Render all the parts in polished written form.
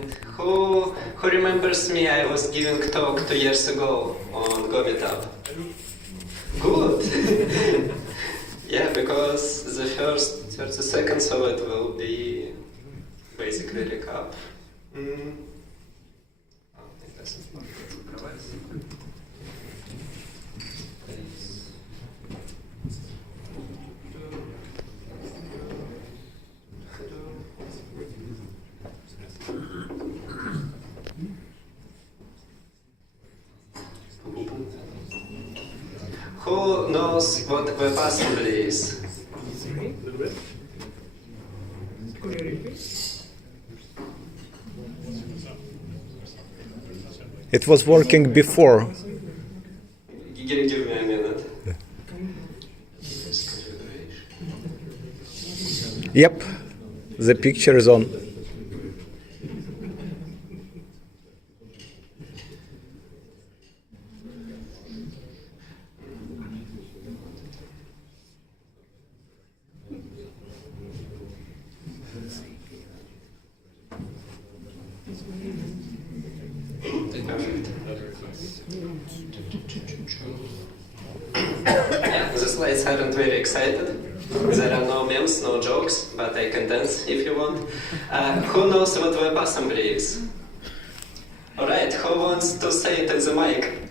And who remembers me? I was giving talk 2 years ago on meetup. Good. Yeah, because the first 30 seconds of it will be basically recap. It doesn't work. Who knows what WebAssembly is? It was working before. Give me a minute. Yep, the picture is on. Yeah, the slides aren't very excited. There are no memes, no jokes, but I can dance if you want. Who knows what WebAssembly is? Alright, who wants to say it in the mic?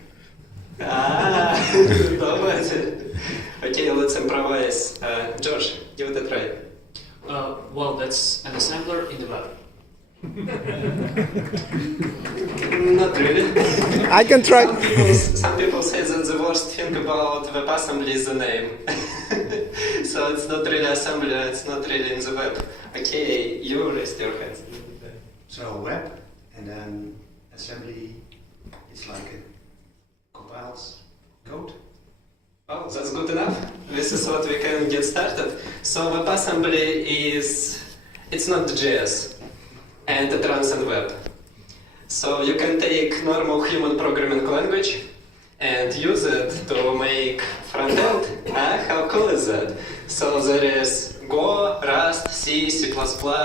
Nobody. Okay, let's improvise. George, give it a try. Well, that's an assembler in the web. Not really. I can try. Some people say that the worst thing about WebAssembly is the name. So it's not really assembler, it's not really in the web. Okay, you raised your hand. So web, and then assembly, it's like a compiles code. Oh, that's good enough. This is what we can get started. So WebAssembly it's not JS, and it runs on web. So you can take normal human programming language and use it to make front end. How cool is that? So there is Go, Rust, C, C++,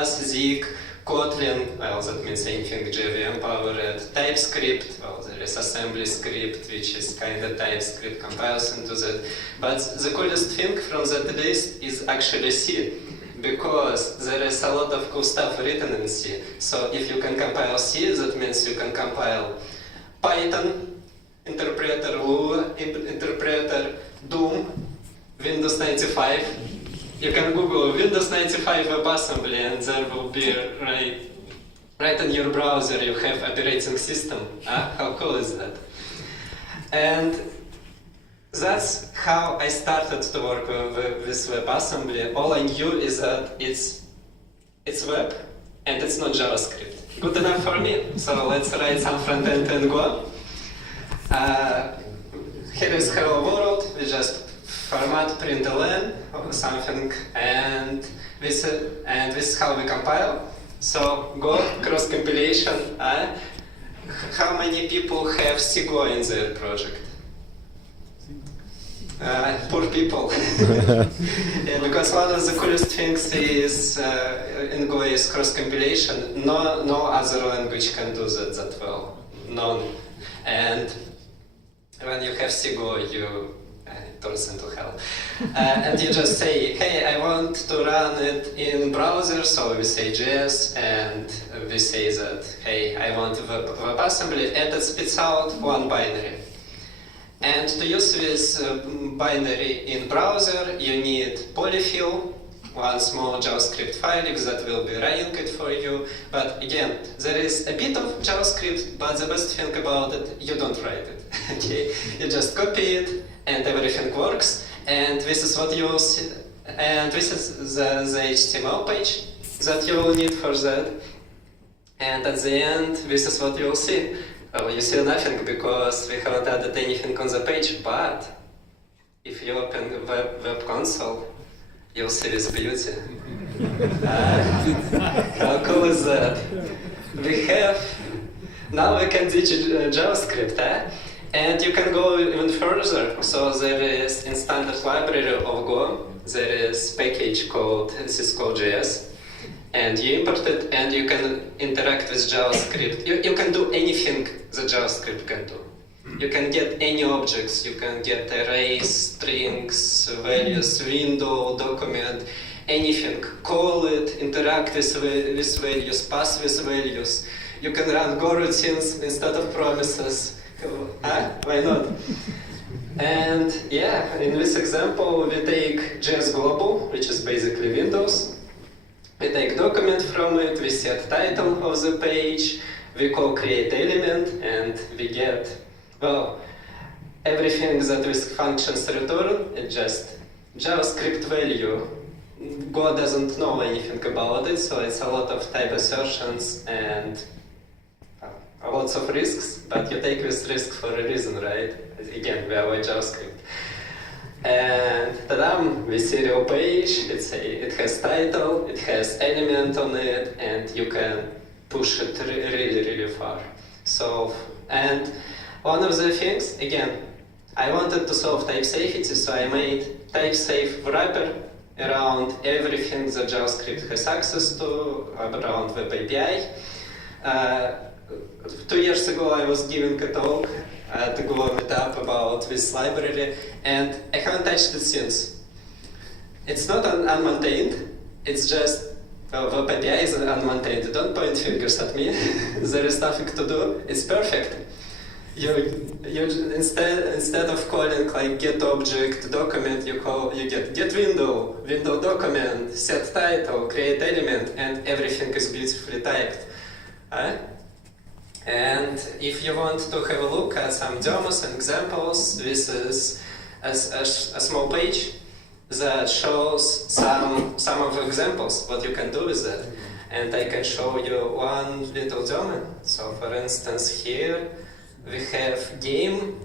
Zig, Kotlin, well, that means anything JVM powered, TypeScript, well, there is assembly script, which is kind of TypeScript compiles into that. But the coolest thing from that list is actually C, because there is a lot of cool stuff written in C. So if you can compile C, that means you can compile Python, interpreter Lua, interpreter Doom, Windows 95. You can Google Windows 95 WebAssembly and there will be right in your browser you have operating system. How cool is that? And that's how I started to work with WebAssembly. All I knew is that it's web and it's not JavaScript. Good enough for me. So let's write some front end and Go. Here is hello world. We just format println or something, and this is how we compile. So Go cross compilation. How many people have CGO in their project? Poor people. Yeah, because one of the coolest things is in Go is cross compilation. No other language can do that well. None. And when you have CGO, it turns into hell. And you just say, hey, I want to run it in browser, so we say JS, and we say that, hey, I want WebAssembly, and it spits out one binary. And to use this binary in browser, you need polyfill, one small JavaScript file that will be running it for you. But again, there is a bit of JavaScript, but the best thing about it, you don't write it. Okay, you just copy it, and everything works. And this is what you will see. And this is the HTML page that you will need for that. And at the end, this is what you will see. You see nothing because we haven't added anything on the page, but if you open web console, you'll see this beauty. How cool is that? Now we can teach JavaScript, and you can go even further. So there is in standard library of Go, there is package called syscall.js, and you import it, and you can interact with JavaScript. You can do anything that JavaScript can do. You can get any objects, you can get arrays, strings, values, window, document, anything. Call it, interact with values, pass with values. You can run Go routines instead of promises. Why not? And yeah, in this example, we take JS Global, which is basically Windows. We take document from it, we set title of the page, we call create element, and we get, well, everything that this functions return is just JavaScript value. Go doesn't know anything about it, so it's a lot of type assertions and lots of risks, but you take this risk for a reason, right? Again, we avoid JavaScript. And ta-dam, we see real page, it has title, it has element on it, and you can push it really far. So, and one of the things, again, I wanted to solve type safety, so I made type safe wrapper around everything that JavaScript has access to, around Web API. 2 years ago I was giving a talk at the meetup about this library, and I haven't touched it since. It's not unmaintained, it's just, well, Web API is unmaintained. Don't point fingers at me, there is nothing to do, it's perfect. You instead of calling like get object document, you get window document, set title, create element, and everything is beautifully typed. And if you want to have a look at some demos and examples, this is a small page that shows some of the examples, what you can do with that. And I can show you one little demo. So for instance here, we have game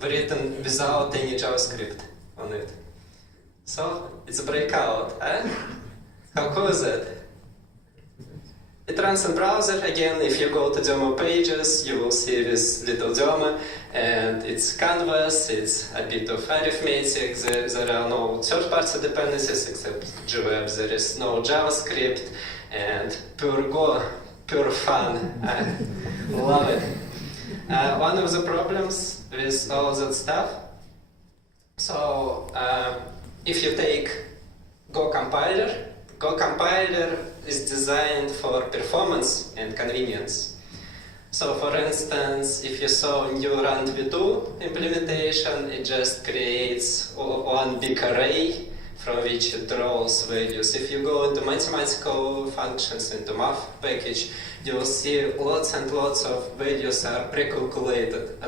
written without any JavaScript on it. So it's a breakout, How cool is that? It runs in browser. Again, if you go to demo pages, you will see this little demo, and it's canvas, it's a bit of arithmetic, there are no third-party dependencies except GWeb, there is no JavaScript, and pure Go, pure fun. I love it. One of the problems with all that stuff, so if you take Go compiler is designed for performance and convenience. So for instance, if you saw new run v2 implementation, it just creates one big array from which it draws values. If you go into mathematical functions, into math package, you will see lots and lots of values are pre-calculated,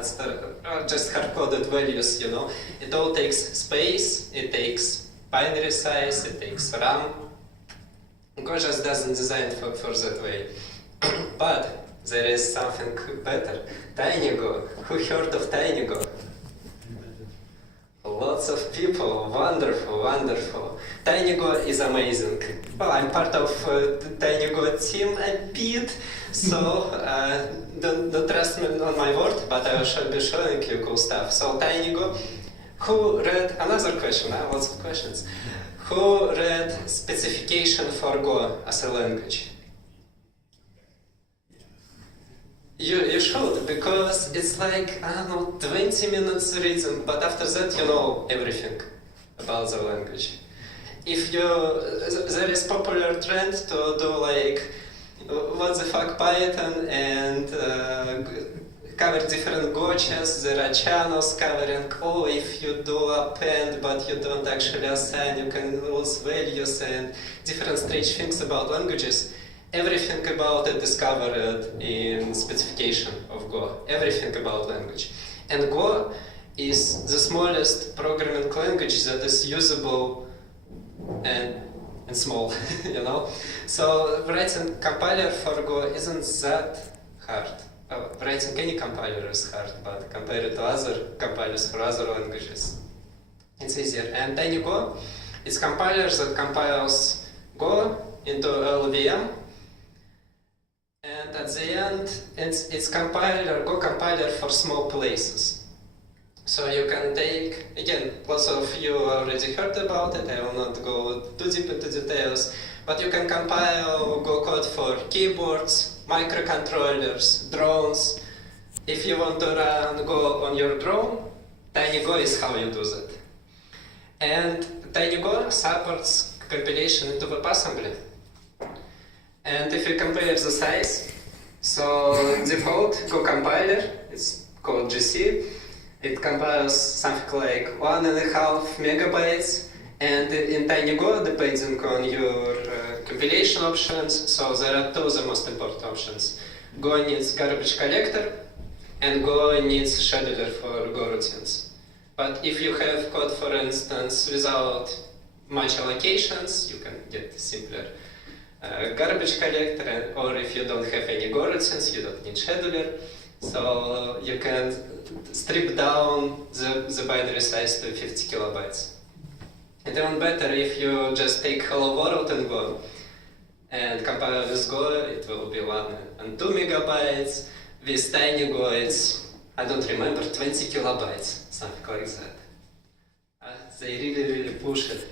just hard-coded values, you know. It all takes space, it takes binary size, it takes RAM. Go just doesn't design for that way. But there is something better. TinyGo. Who heard of TinyGo? Lots of people. Wonderful, wonderful. TinyGo is amazing. Well, I'm part of the TinyGo team a bit, so don't trust me on my word, but I shall be showing you cool stuff. So TinyGo, who read, another question, lots of questions. Who read specification for Go as a language? You should, because it's like, I don't know, 20 minutes reading, but after that you know everything about the language. If there is popular trend to do like, what the fuck Python, and cover different gotchas. There are channels covering, oh, if you do append but you don't actually assign, you can lose values, and different strange things about languages. Everything about it is covered in specification of Go. Everything about language. And Go is the smallest programming language that is usable and small, you know. So writing compiler for Go isn't that hard. Writing any compiler is hard, but compared to other compilers for other languages, it's easier. And TinyGo, it's compiler that compiles Go into LVM, and at the end, it's compiler, Go compiler for small places. So you can take, again, lots of you already heard about it, I will not go too deep into details, But you can compile Go code for keyboards, microcontrollers, drones. If you want to run Go on your drone, TinyGo is how you do that. And TinyGo supports compilation into WebAssembly. And if you compare the size, so default Go compiler, it's called GC. It compiles something like 1.5 megabytes. And in TinyGo, depending on your compilation options, so there are two the most important options. Go needs garbage collector, and Go needs scheduler for Go routines. But if you have code, for instance, without much allocations, you can get simpler garbage collector, or if you don't have any Go routines, you don't need scheduler. So you can strip down the binary size to 50 kilobytes. And even better, if you just take hello world and Go and compile with Go, it will be 1 and 2 megabytes. With TinyGo, it's, I don't remember, 20 kilobytes, something like that. They really push it.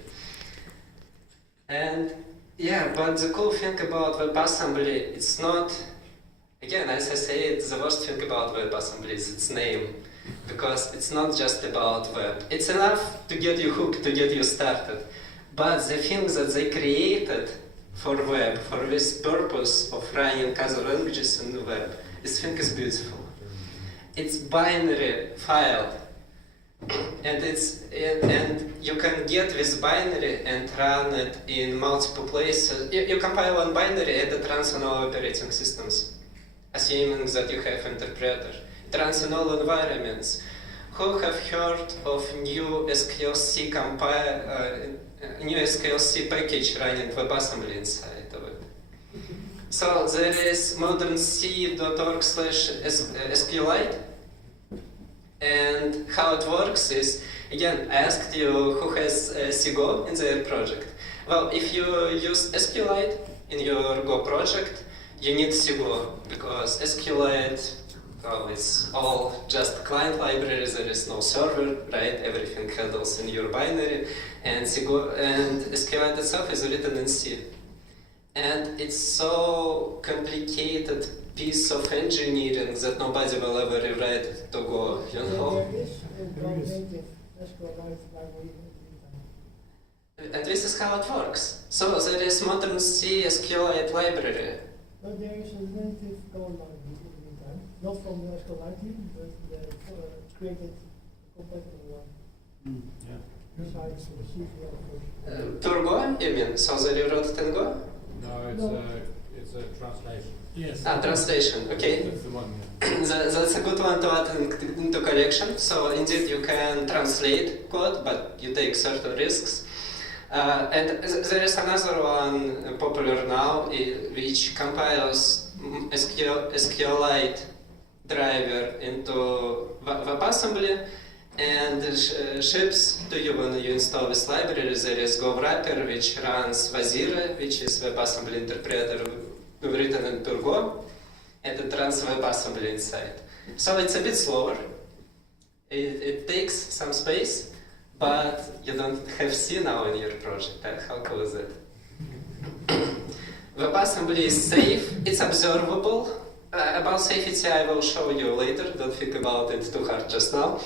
And yeah, but the cool thing about WebAssembly, it's not, again, as I say, the worst thing about WebAssembly is its name. Because it's not just about web. It's enough to get you hooked, to get you started. But the things that they created for web, for this purpose of running other languages in the web, this thing is beautiful. It's binary file. And you can get this binary and run it in multiple places. You compile one binary and it runs on all operating systems, assuming that you have interpreter. It runs in all environments. Who have heard of new SQLC package running WebAssembly inside of it? So there is modernc.org/SQLite, and how it works is, again, I asked you who has CGO in their project. Well, if you use SQLite in your Go project, you need CGO, because SQLite, well, it's all just client library, there is no server, right? Everything handles in your binary, and SQLite itself is written in C. And it's so complicated piece of engineering that nobody will ever rewrite it to Go, you know? And this is how it works. So there is modern C SQLite library. But there is a native golang in the meantime, not from the SQLite team, but the created compatible one. Besides the CVL version. Turgo, you mean? So they wrote it in Go? No, it's a translation. Yes. Translation, okay. That's the one, yeah. That's a good one to add into collection. So indeed you can translate code, but you take certain risks. And there is another one popular now, which compiles SQLite driver into WebAssembly and ships to you when you install this library. There is Go wrapper, which runs wasm, which is WebAssembly interpreter written in Turgo, and it runs WebAssembly inside. So it's a bit slower. It takes some space. But you don't have C now in your project. How cool is it? WebAssembly is safe. It's observable. About safety I will show you later. Don't think about it too hard just now.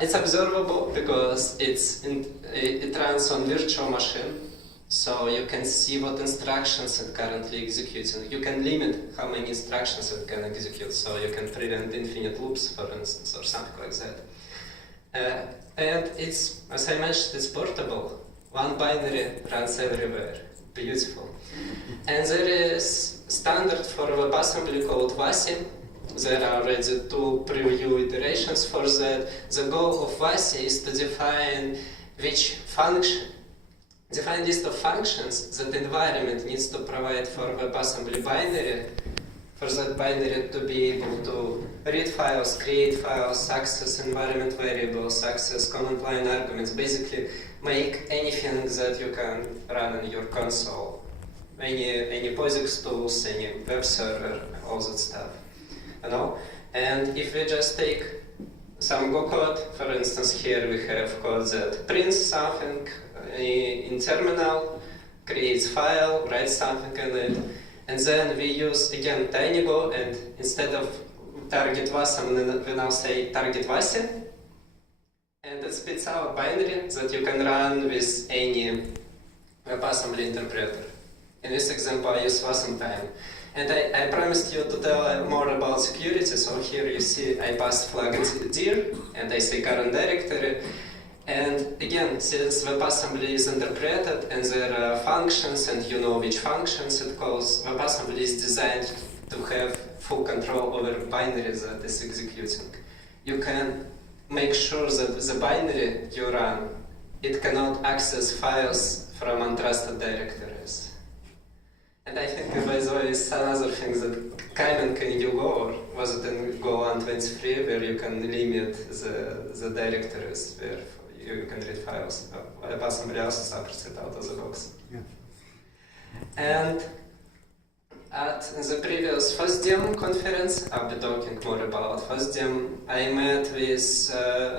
It's observable because it runs on virtual machine. So you can see what instructions it currently executes. You can limit how many instructions it can execute. So you can prevent infinite loops, for instance, or something like that. And it's, as I mentioned, it's portable. One binary runs everywhere. Beautiful. And there is standard for WebAssembly called wasm. There are already 2 preview iterations for that. The goal of wasm is to define list of functions that the environment needs to provide for WebAssembly binary, for that binary to be able to read files, create files, access environment variables, access command line arguments, basically make anything that you can run in your console. Any POSIX tools, any web server, all that stuff. You know? And if we just take some Go code, for instance, here we have code that prints something in terminal, creates file, writes something in it, and then we use again TinyGo, and instead of target wasm, we now say target wasi, and it spits out binary that you can run with any WebAssembly interpreter. In this example, I use wasm time. And I promised you to tell more about security, so here you see I pass flag dir, and I say current directory. And again, since WebAssembly is interpreted and there are functions and you know which functions it calls, WebAssembly is designed to have full control over binary that is executing. You can make sure that the binary you run, it cannot access files from untrusted directories. And I think, by the way, some other things that came in Go, or was it in Go 1.23, where you can limit the directories where you can read files. WebAssembly also supports it out of the box. Yeah. And at the previous FOSDEM conference, I'll be talking more about FOSDEM, I met with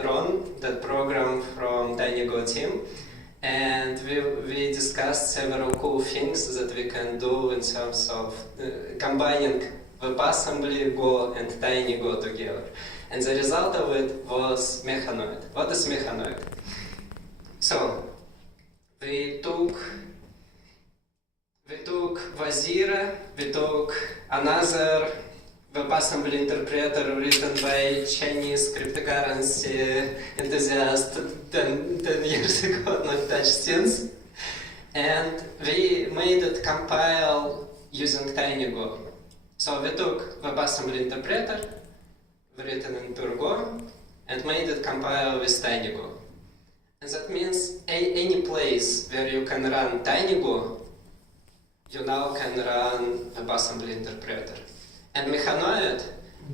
Ron, that program from TinyGo team, and we discussed several cool things that we can do in terms of combining WebAssembly, Go, and TinyGo together. And the result of it was Mechanoid. What is Mechanoid? So, we took Vazira, we took another WebAssembly interpreter written by Chinese cryptocurrency enthusiast 10 years ago, not touched since. And we made it compile using TinyGo. So we took WebAssembly interpreter, written in pure Go, and made it compile with TinyGo. And that means any place where you can run TinyGo, you now can run WebAssembly interpreter. And Mechanoid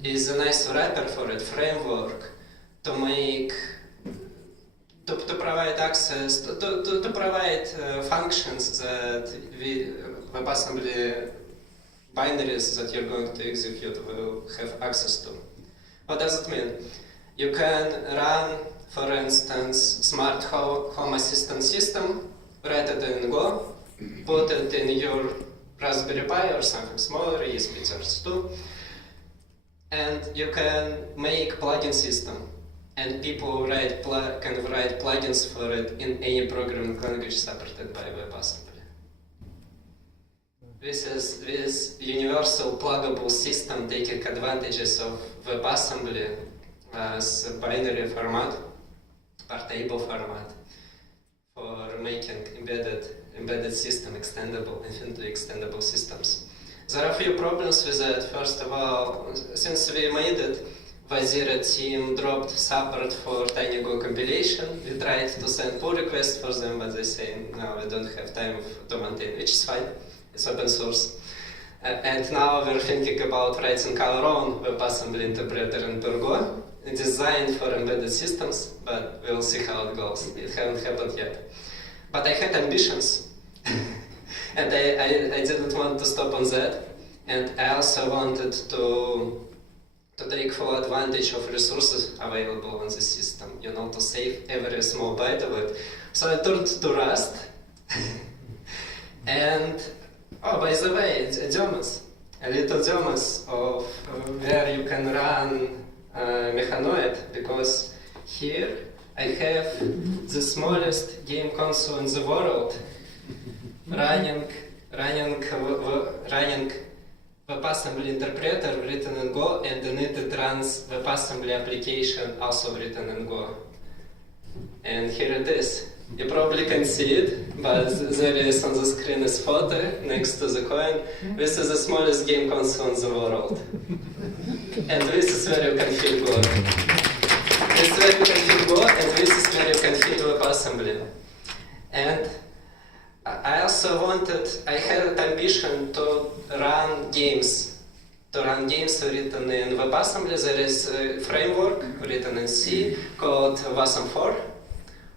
is a nice wrapper for it, framework, to make, to provide access, to provide functions that WebAssembly binaries that you're going to execute will have access to. What does it mean? You can run, for instance, smart home assistant system, write it in Go, put it in your Raspberry Pi or something smaller, ESP32, and you can make plugin system, and people can write plugins for it in any programming language supported by WebAssembly. This universal pluggable system taking advantages of WebAssembly as a binary format or table format for making embedded system extendable, infinitely extendable systems. There are a few problems with that. First of all, since we made it, Vazira team dropped support for TinyGo compilation. We tried to send pull requests for them, but they say, no, we don't have time to maintain, which is fine. It's open source. And now we're thinking about writing our own WebAssembly interpreter in Go, designed for embedded systems, but we'll see how it goes. It hasn't happened yet. But I had ambitions, and I didn't want to stop on that. And I also wanted to take full advantage of resources available on the system, to save every small byte of it. So I turned to Rust. And, oh, by the way, a little demos of where you can run Mechanoid, because here I have the smallest game console in the world running WebAssembly interpreter written in Go, and in it runs WebAssembly application also written in Go. And here it is. You probably can see it, but there is on the screen is photo next to the coin. This is the smallest game console in the world. And this is where you can hit Go. This is where you can hit Go, and this is where you can hit WebAssembly. And I also I had an ambition to run games. Written in WebAssembly. There is a framework written in C called wasm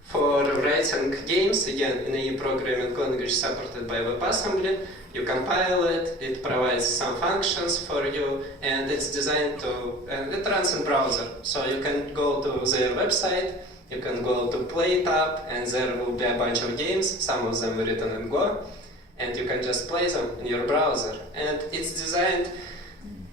for writing games, again, in any programming language supported by WebAssembly. You compile it, it provides some functions for you, and it's designed and it runs in browser. So you can go to their website, you can go to Play tab, and there will be a bunch of games, some of them written in Go. and you can just play them in your browser. And it's designed,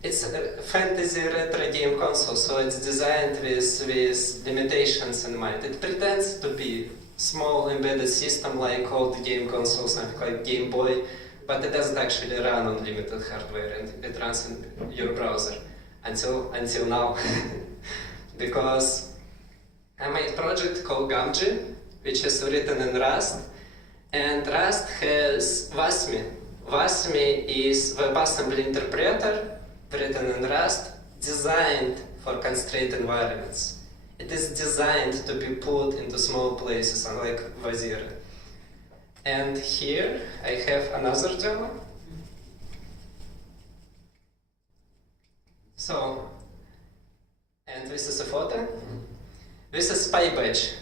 it's a fantasy retro game console, so it's designed with limitations in mind. It pretends to be small embedded system like old game console, something like Game Boy, but it doesn't actually run on limited hardware, and it runs in your browser until now. Because I made a project called GameDev, which is written in Rust, and Rust has wasm. Wasm is WebAssembly interpreter written in Rust, designed for constrained environments. It is designed to be put into small places, unlike Zero. And here I have another demo. So, and this is a photo. This is spy badge.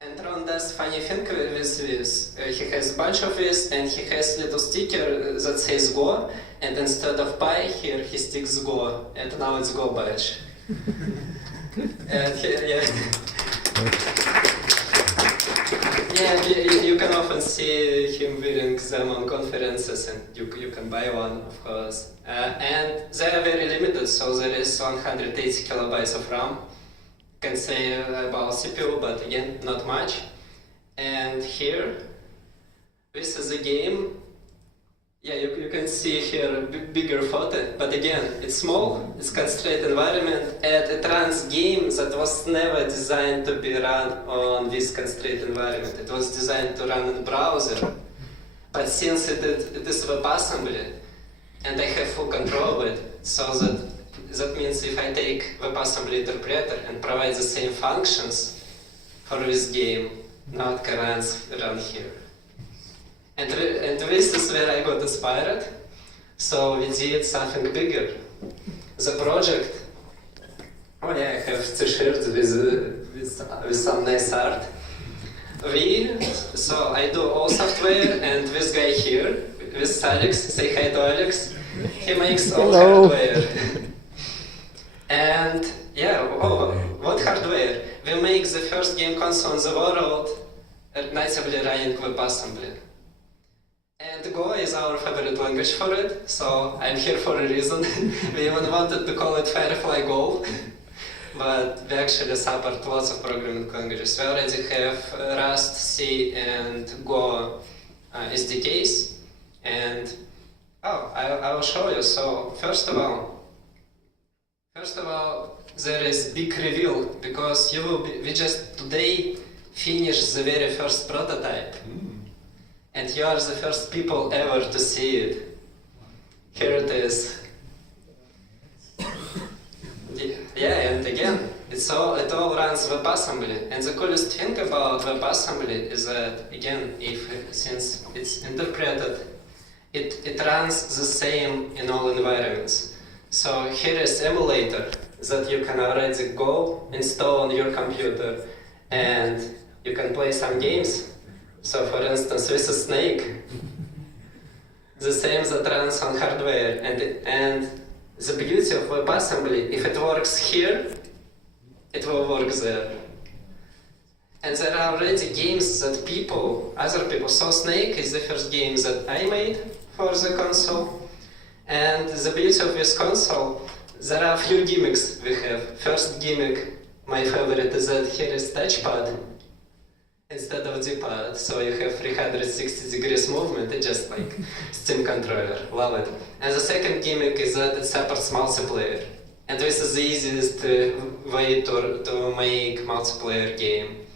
And Ron does funny thing with this. He has a bunch of this, and he has little sticker that says Go, and instead of pie here he sticks Go, and now it's Go badge. And you can often see him wearing them on conferences, and you can buy one, of course. And they are very limited, so there is 180 kilobytes of RAM. Can say about CPU, but again, not much. And here, this is a game. Yeah, you can see here a bigger photo, but again, it's small, it's constrained environment, and it runs game that was never designed to be run on this constrained environment. It was designed to run in browser, but since it is WebAssembly, and I have full control of it, so that means if I take WebAssembly interpreter and provide the same functions for this game, now it can run here. And this is where I got inspired. So we did something bigger. The project, oh yeah, I have t-shirts with some nice art. So I do all software, and this guy here, this Alex, say hi to Alex. He makes all hardware. And yeah, what hardware? We make the first game console in the world natively running WebAssembly. And Go is our favorite language for it, so I'm here for a reason. We even wanted to call it Firefly Go, but we actually support lots of programming languages. We already have Rust, C, and Go SDKs, and I will show you. So first of all, there is big reveal, because we just today finished the very first prototype. And you are the first people ever to see it. Here it is. Yeah, and again, it all runs WebAssembly. And the coolest thing about WebAssembly is that, again, since it's interpreted, it runs the same in all environments. So here is emulator that you can already go install on your computer, and you can play some games. So for instance, this is Snake, the same that runs on hardware, and the beauty of WebAssembly, if it works here, it will work there. And there are already games that other people, so Snake is the first game that I made for the console. And the beauty of this console, there are a few gimmicks we have. First gimmick, my favorite, is that here is touchpad instead of D-pad, so you have 360 degrees movement. It's just like Steam controller, love it. And the second gimmick is that it supports multiplayer. And this is the easiest way to make multiplayer game.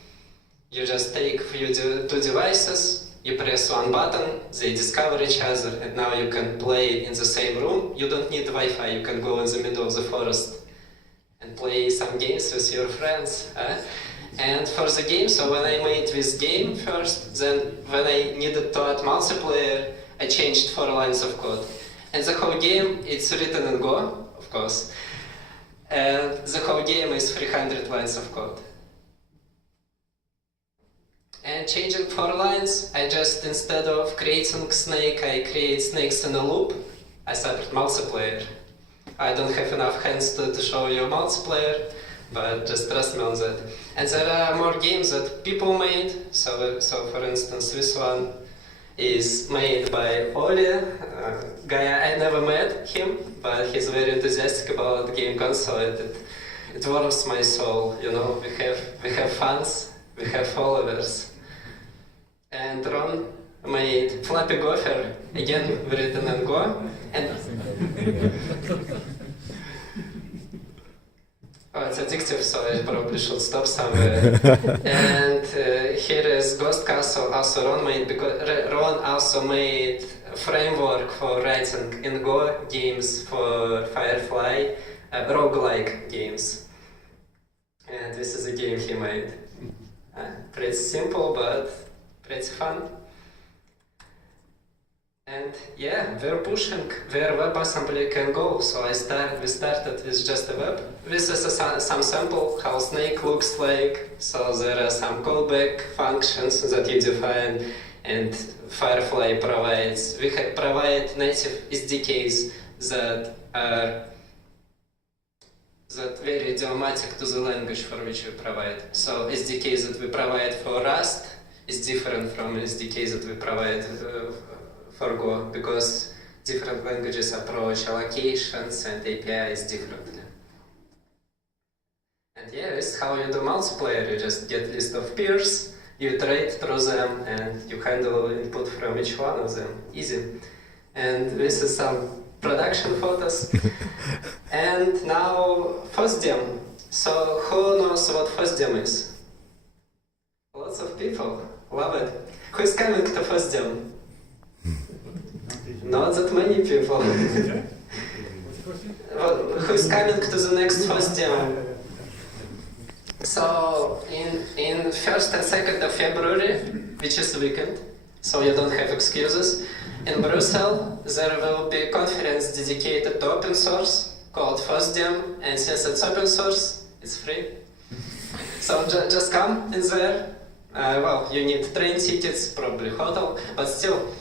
You just take two devices, you press one button, they discover each other, and now you can play in the same room. You don't need Wi-Fi, you can go in the middle of the forest and play some games with your friends. And for the game, so when I made this game first, then when I needed to add multiplayer, I changed 4 lines of code. And the whole game, it's written in Go, of course. And the whole game is 300 lines of code. And changing 4 lines, I just, instead of creating snake, I create snakes in a loop. I support multiplayer. I don't have enough hands to show you multiplayer, but just trust me on that. And there are more games that people made. So for instance, this one is made by Oli, guy I never met him, but he's very enthusiastic about the game console. It warms my soul, you know. We have fans, we have followers. And Ron made Flappy Gopher, again written in Go. And oh, it's addictive, so I probably should stop somewhere. And here is Ghost Castle, also Ron made, because Ron also made a framework for writing in Go games for Firefly, roguelike games. And this is a game he made. Pretty simple, but pretty fun. And yeah, we're pushing where WebAssembly can go. So we started with just a web. This is some sample how Snake looks like. So there are some callback functions that you define, and Firefly provides. We provide native SDKs that are very idiomatic to the language for which we provide. So SDKs that we provide for Rust is different from SDKs that we provide for Go, because different languages approach allocations and APIs differently. And yeah, this is how you do multiplayer. You just get list of peers, you iterate through them, and you handle input from each one of them. Easy. And this is some production photos. And now FOSDEM. So who knows what FOSDEM is? Lots of people. Love it. Who is coming to FOSDEM? Not that many people. Well, who is coming to the next FOSDEM? So in 1st and 2nd of February, which is the weekend, so you don't have excuses, in Brussels there will be a conference dedicated to open source called FOSDEM, and since it's open source, it's free. So just come in there. Well, you need train tickets, probably hotel, but still.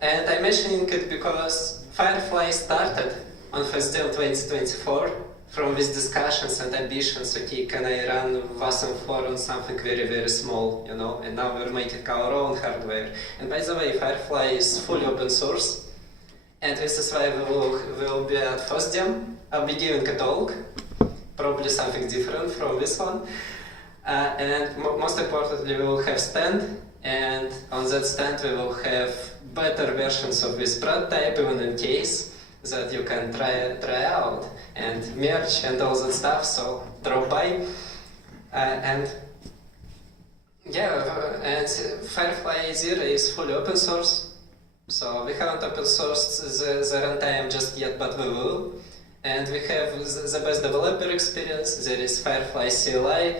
And I'm mentioning it because Firefly started on FOSDEM 2024 from these discussions and ambitions. Okay, can I run wasm 4 on something very, very small, you know? And now we're making our own hardware. And by the way, Firefly is fully open source. And this is why we will be at FOSDEM. I'll be giving a talk, probably something different from this one. And most importantly, we will have stand. And on that stand, we will have better versions of this prototype, even in case that you can try out and merge and all that stuff. So drop by. And yeah, and Firefly Zero is fully open source. So we haven't open sourced the runtime just yet, but we will. And we have the best developer experience. There is Firefly CLI,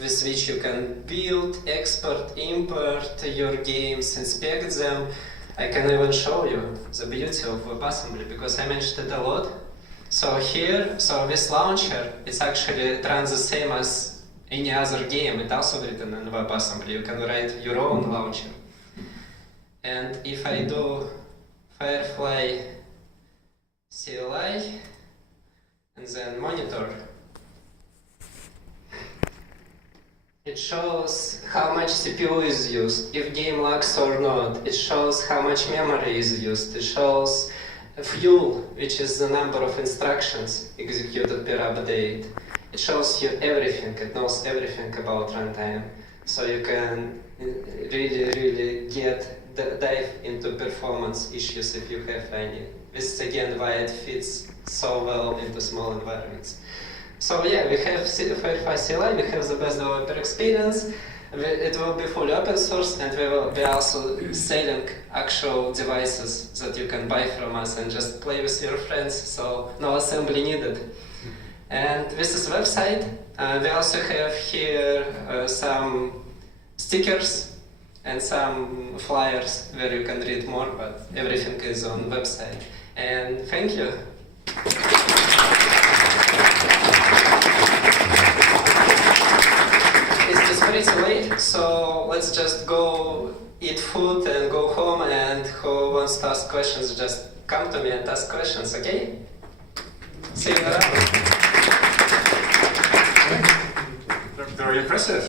with which you can build, export, import your games, inspect them. I can even show you the beauty of WebAssembly, because I mentioned it a lot. So here, this launcher, it runs the same as any other game. It's also written in WebAssembly. You can write your own launcher. And if I do Firefly CLI, and then monitor, it shows how much CPU is used, if game lags or not. It shows how much memory is used. It shows fuel, which is the number of instructions executed per update. It shows you everything. It knows everything about runtime. So you can really dive into performance issues if you have any. This is again why it fits so well into small environments. So yeah, we have Firefly CLI, we have the best developer experience. It will be fully open source, and we will be also selling actual devices that you can buy from us and just play with your friends, so no assembly needed. And this is the website. We also have here some stickers and some flyers where you can read more, but everything is on the website. And thank you. It's pretty late, so let's just go eat food and go home, and who wants to ask questions, just come to me and ask questions, okay? See you around. Very impressive.